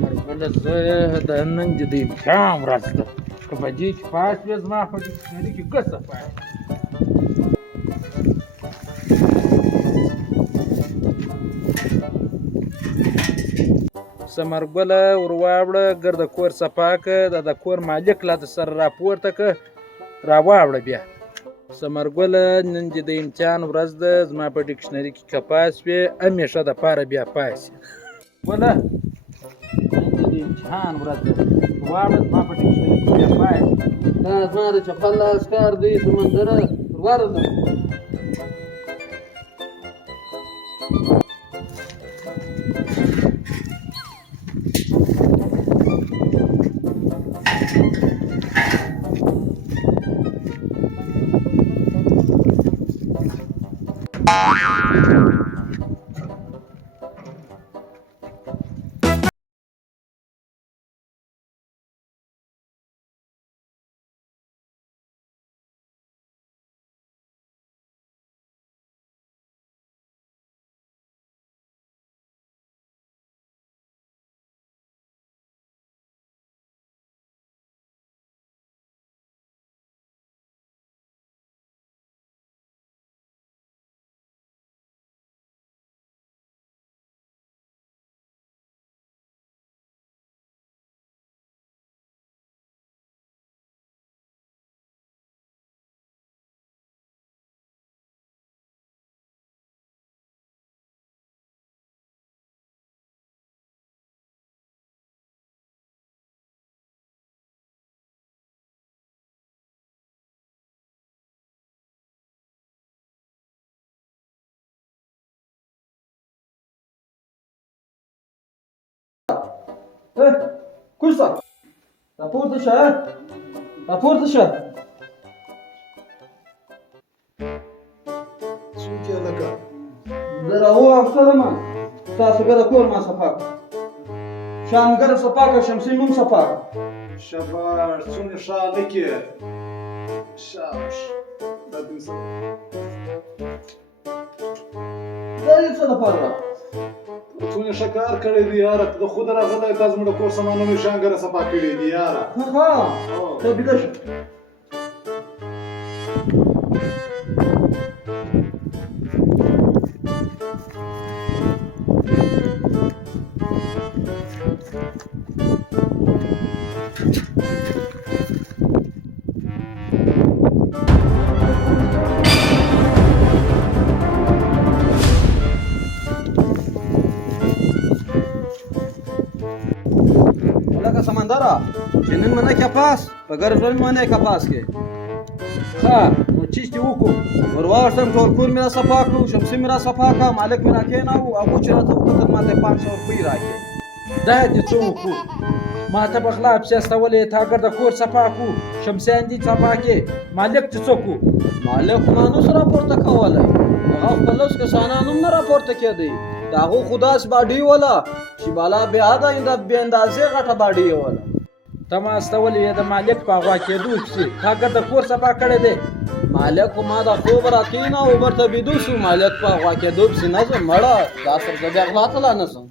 مرګله زه د نن د امتحان ورځ ده که په دې کې پاس وې زما په ډکشنري کې ګسه پاس ثمرګله ور واوړه ګرده کور صفا که د کور مالک لا د سره راپورته که را واوړه بیا ثمرګله نن دې د امتحان ورځ ده زما په ډکشنري کې که پاس وې همیشه دپاره بیا پاس ګله نن دې د امتحان ورځ ده واوړه زما په ډکشنري کې بیا پاس دا زما د چپل لاس کار دی سمندره ورده کوسه راپورته شه راپورته شه څوک یې لکه زه راووختلم تاسو ګره کور ما صفا کړه شانګره صفا کړه شمسي هم صفا کړه شاباش څونه ښه هلکې شاباش دا دې څه دا یې څه دپاره راغله څونه ښه کار کړی دی یاره ته خود راغلی تا زموږ د کور سامانونه شانګره صفا کړي دي یاره ها ته بیده شه لکه سمندره چې نن منه کپاس په ګرځ ول منه کپاس کې ښه نو چیست دې وکړو ورواړم ټول کور مې را صفا کړو شمسي مې را صفا کړه مالک مې را کېناو هغو چې راته وکتل ماته 500 روپۍ راکړې دا دې څه وکړو ما ته په غلا پسې استولې تا ګرده کور صفا کړو شمسیان دې صفا کې مالک دې څه کړو مالک خو ما نه سره راپورته کولی هغه خپل لس کسانان هم نه راپورته کېدی د هغو خو داسې باډۍ وله چې بالا بې حده بې اندازې غټه باډۍ یې وله ته ما استولې د مالک په غوا کېدو پسې تا ګرده کور صفا کړی دی مالک خو ما د خوب را کېناو ورته بیدو شو مالک په غوا کېدو پسې نه ځم مړه دا سر زه بیا غلا ته لا نه ځم